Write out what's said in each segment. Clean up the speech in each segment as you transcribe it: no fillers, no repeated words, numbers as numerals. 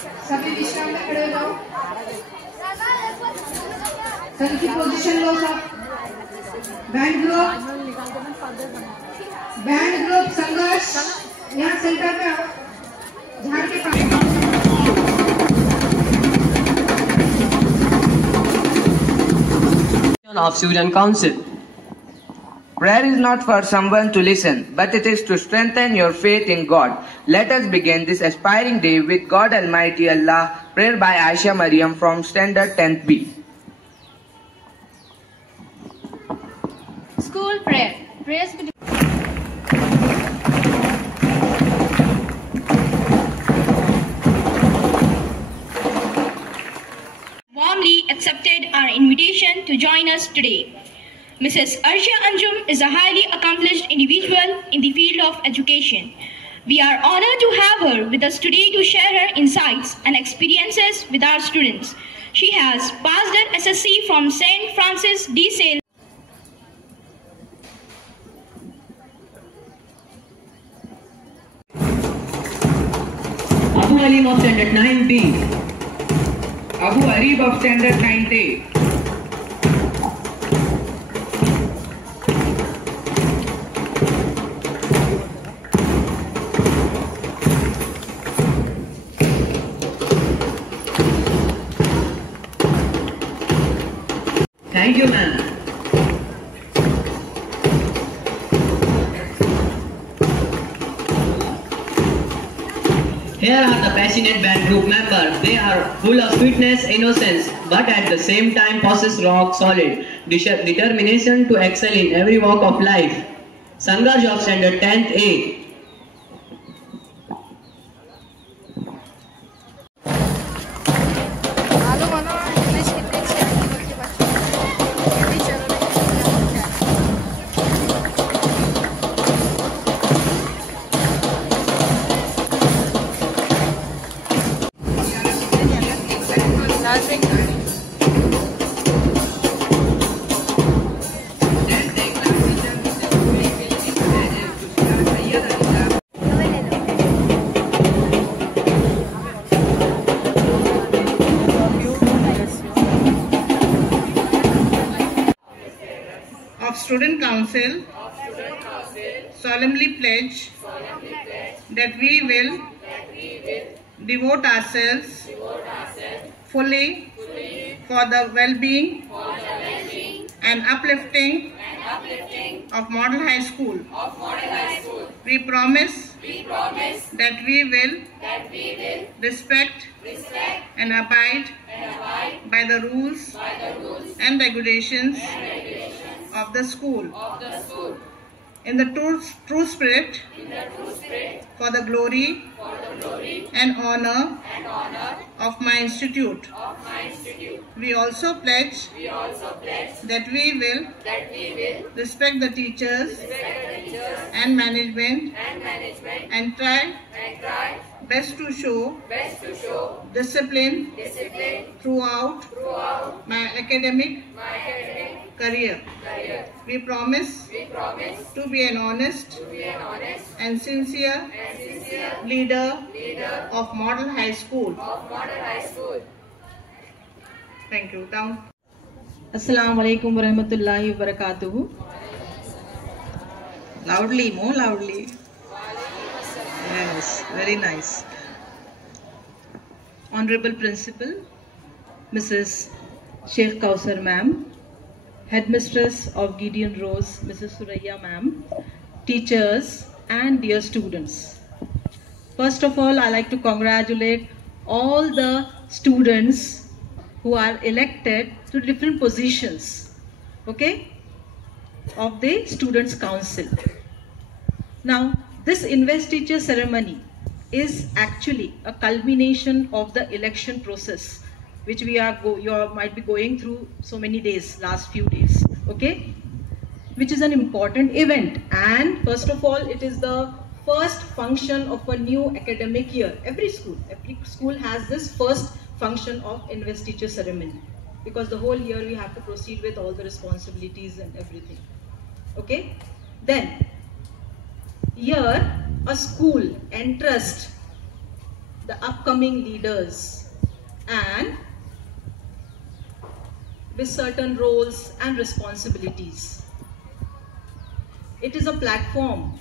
सभी विश्राम में खड़े हो जाओ। सभी की पोजीशन लो सब। बैंड ग्रुप संघर्ष यहाँ सेंटर पे आओ। झाड़ के पास of Student Council. Prayer is not for someone to listen, but it is to strengthen your faith in God. Let us begin this aspiring day with God Almighty Allah. Prayer by Aisha Mariam from Standard 10th B. School prayer. Praise be warmly accepted our invitation to join us today. Mrs. Arsha Anjum is a highly accomplished individual in the field of education. We are honored to have her with us today to share her insights and experiences with our students. She has passed her SSC from St. Francis de Sales. Abu Alim of Standard 9B. Abu Arib of Standard 9th. Thank you, ma'am. Here are the passionate band group members. They are full of sweetness, innocence, but at the same time possess rock solid determination to excel in every walk of life. Sangharsh of Standard 10th A. of Student Council solemnly pledge that we will devote ourselves fully for the well-being and uplifting of Model High School. We promise that we will respect and abide by the rules and regulations of the school in the true spirit for the glory and honor of my institute. We also pledge that we will respect the teachers and management and try best to show discipline throughout my academic career. We promise to be an honest and sincere leader of Model High School. Thank you. Down. Assalamu alaikum wa rahmatullahi wa barakatuhu. Loudly, more loudly. Yes, very nice. Honorable Principal, Mrs. Sheikh Kausar Ma'am, Headmistress of Gideon Rose, Mrs. Suraya Ma'am, teachers and dear students. First of all, I like to congratulate all the students who are elected to different positions, okay, of the Students' Council. Now, this investiture ceremony is actually a culmination of the election process, which we are you might be going through so many days, last few days, okay, which is an important event. And first of all, it is the first function of a new academic year. Every school has this first function of investiture ceremony, because the whole year we have to proceed with all the responsibilities and everything, okay. Then here a school entrusts the upcoming leaders and with certain roles and responsibilities. It is a platform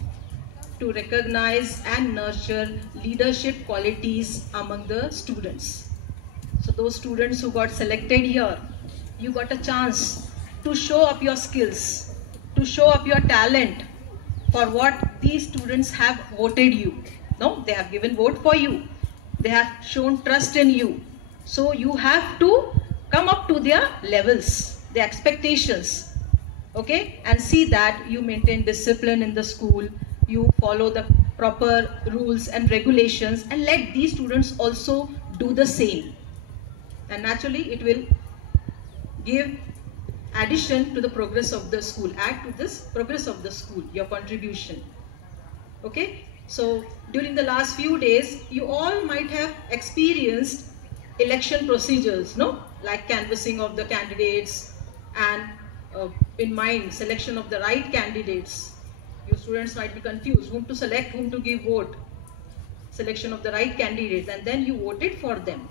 to recognize and nurture leadership qualities among the students. So those students who got selected here, you got a chance to show up your skills, to show up your talent for what these students have voted you. No, they have given vote for you. They have shown trust in you. So you have to come up to their levels, their expectations, okay? And see that you maintain discipline in the school, you follow the proper rules and regulations, and let these students also do the same. And naturally, it will give addition to the progress of the school, add to this progress of the school, your contribution. Okay? So, during the last few days, you all might have experienced election procedures, no? Like canvassing of the candidates and in mind, selection of the right candidates. You students might be confused, whom to select, whom to give vote. Selection of the right candidates, and then you voted for them.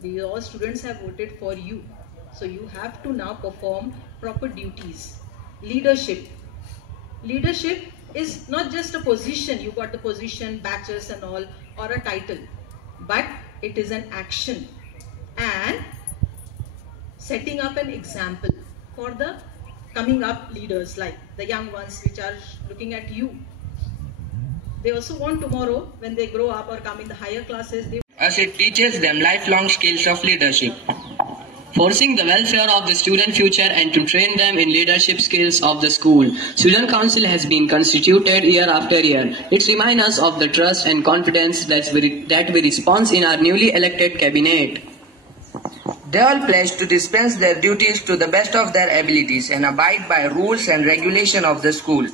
These all students have voted for you. So you have to now perform proper duties. Leadership. Leadership is not just a position, you got the position, badges and all, or a title, but it is an action and setting up an example for the coming up leaders, like the young ones which are looking at you. They also want tomorrow, when they grow up or come in the higher classes, as it teaches them lifelong skills of leadership. Forcing the welfare of the student future and to train them in leadership skills of the school. Student Council has been constituted year after year. It reminds us of the trust and confidence that we respond in our newly elected cabinet. They all pledge to dispense their duties to the best of their abilities and abide by rules and regulation of the school.